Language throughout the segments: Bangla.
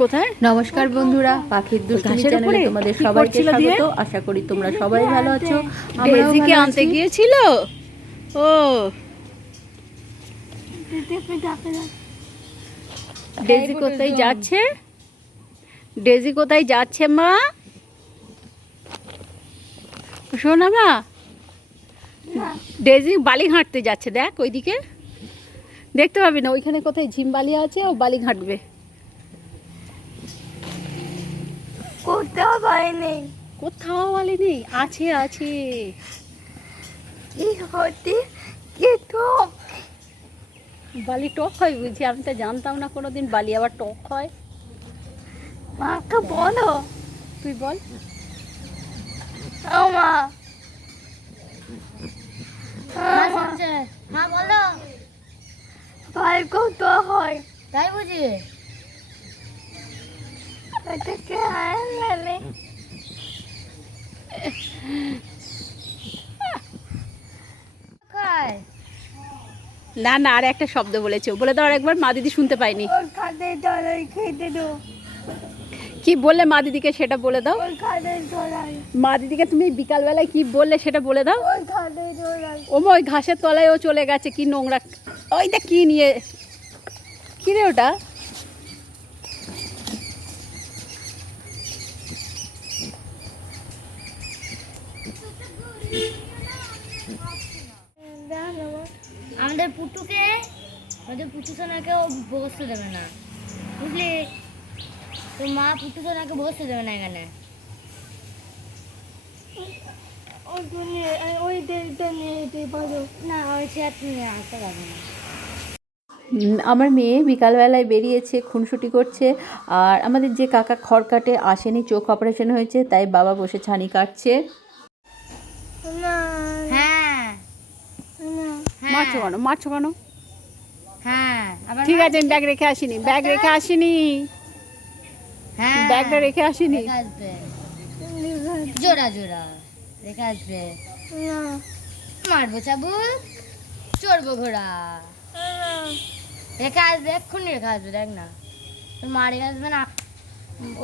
কোথায়? নমস্কার বন্ধুরা, পাখির দুষ্টুমি চ্যানেলে তোমাদের সবাইকে স্বাগত। আশা করি তোমরা সবাই ভালো আছো। ডেজিকে আনতে গিয়েছিল। ও ডেজি কোথায় যাচ্ছে? ডেজি কোথায় যাচ্ছে মা? শোনা মা, ডেজি বালি ঘাঁটতে যাচ্ছে। দেখ ওইদিকে, দেখতে পাবি না ওইখানে কোথায় ঝিম বালি আছে, ও বালি ঘাঁটবে। কোথাও বালি নেই। কোথাও বালি নেই, আছে আছে। কি হতে কি টক বালি টক হয় বুঝি? আমি তো জানতাম না কোনোদিন বালি আবার টক হয়। মাকে বলো। তুই বল। মা মা বলো। ভাই কত হয়? তাই বুঝি? এটাকে আনলে খায় না না, আর একটা শব্দ বলেছে, বলে দাও একবার, মা দিদি শুনতে পাইনি। ওর খাতে তলাই খেতে দো। কি বললে মা দিদিকে সেটা বলে দাও। ওর খাতে তলাই মা দিদিকে তুমি বিকালবেলায় কি বললে সেটা বলে দাও। ওর খাতে তলাই ওমা ওই ঘাসের তলায় ও চলে গেছে, কি নোংরা। ওইটা কি নিয়ে, কি রে ওটা? আমাদের পুটুকে সোনাকে ও বসতে দেবে না, বুঝলি? তো মা পুটু সোনাকে বসতে দেবে না এখানে। ওই দেড়টা নিয়ে যেতে পারো না, ওই চেয়ার তুমি আসতে পারবে না। আমার মেয়ে বিকালবেলায় বেরিয়েছে, খুনসুটি করছে। আর আমাদের যে কাকা খড় কাটে আসেনি, চোখ অপারেশন হয়েছে, তাই বাবা বসে ছানি কাটছে। না হ্যাঁ না মারছো কেন, মারছো কেন? হ্যাঁ আবার ঠিক আছে, আমি ব্যাগ রেখে আসিনি, ব্যাগ রেখে আসিনি, হ্যাঁ ব্যাগটা রেখে আসিনি। রেখে আসবে, জোড়া জোড়া রেখে আসবে। না মারবো চাবুক, চড়বো ঘোড়া, রেখে আসবে, এক্ষুনি রেখে আসবে। দেখ না, তোর মা রেখে আসবে না।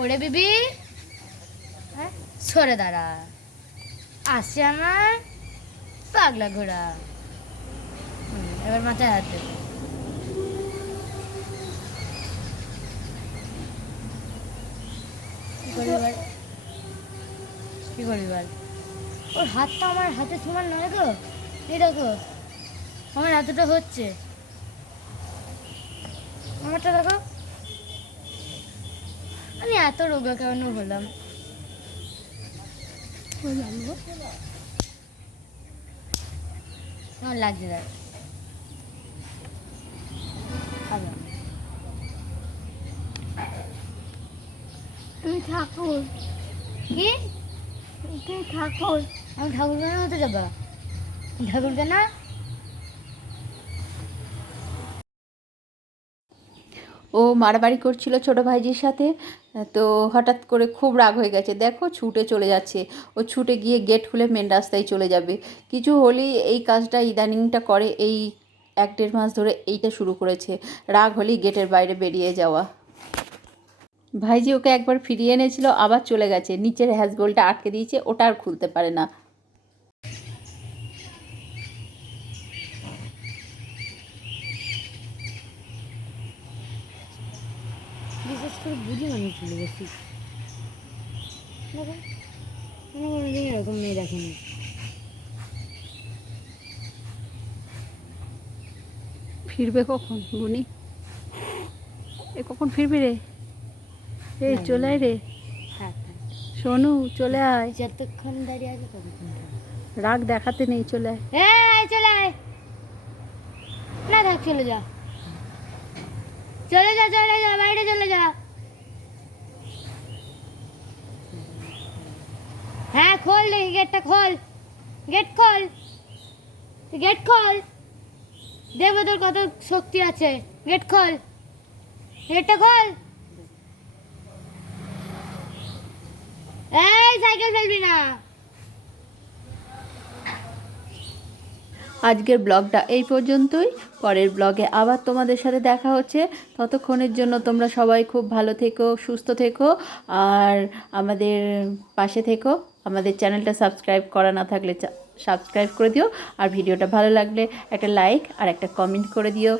ওরে বিবি, হ্যাঁ সরে দাঁড়া, আসছে আমার পাগলা ঘোড়া। এবার মাথায় হাত দেবে। কি করি বল? ওর হাতটা আমার হাতে সমান নয় গো। এই দেখো, আমার এতটা হচ্ছে, আমারটা দেখো। আমি এত রোগা কেন হলাম? আমার লাগছে দেখ। তুমি ঠাকুর কি? তুমি ঠাকুর আমি ঠাকুর কেন হতে যাবা? ঠাকুর কেন? ও মারামারি করছিল ছোট ভাইজির সাথে, তো হঠাৎ করে খুব রাগ হয়ে গেছে। দেখো ছুটে চলে যাচ্ছে। ও ছুটে গিয়ে গেট খুলে মেন রাস্তায় চলে যাবে। কিছু হলেই এই কাজটা ইদানিংটা করে, এই 1-1.5 মাস ধরে এইটা শুরু করেছে। রাগ হলেই গেটের বাইরে বেরিয়ে যাওয়া। ভাইজি ওকে একবার ফিরিয়ে এনেছিল, আবার চলে গেছে। নিচের হ্যাজবোলটা আটকে দিয়েছে, ওটা আর খুলতে পারে না। বিশেষ করে বুড়ি মানুষ চলে গেছি। দেখো, আমি কোনোদিন এরকম মেয়ে দেখিনি। ফিরবে কখন বুনি? এ কখন ফিরবে রে? এই চলে আয় রে সোনু, চলে আয়। যতক্ষণ দাঁড়িয়ে আছে ততক্ষণ রাগ দেখাতে নেই, চলে আয়। এই চলে আয়। না থাক, চলে যা, চলে যা, চলে যা, বাইরে চলে যা। হ্যাঁ খোল, দেখি গেটটা খোল, গেট খোল, গেট খোল। দেব তোর কত শক্তি আছে, গেট খোল, গেটটা খোল। এই সাইকেল ফেলবি না। আজকের ব্লগটা এই পর্যন্তই। পরের ব্লগে আবার তোমাদের সাথে দেখা হচ্ছে। ততক্ষণের জন্য তোমরা সবাই খুব ভালো থেকো, সুস্থ থেকো, আর আমাদের পাশে থেকো। আমাদের চ্যানেলটা সাবস্ক্রাইব করা না থাকলে সাবস্ক্রাইব করে দিও, আর ভিডিওটা ভালো লাগলে একটা লাইক আর একটা কমেন্ট করে দিও।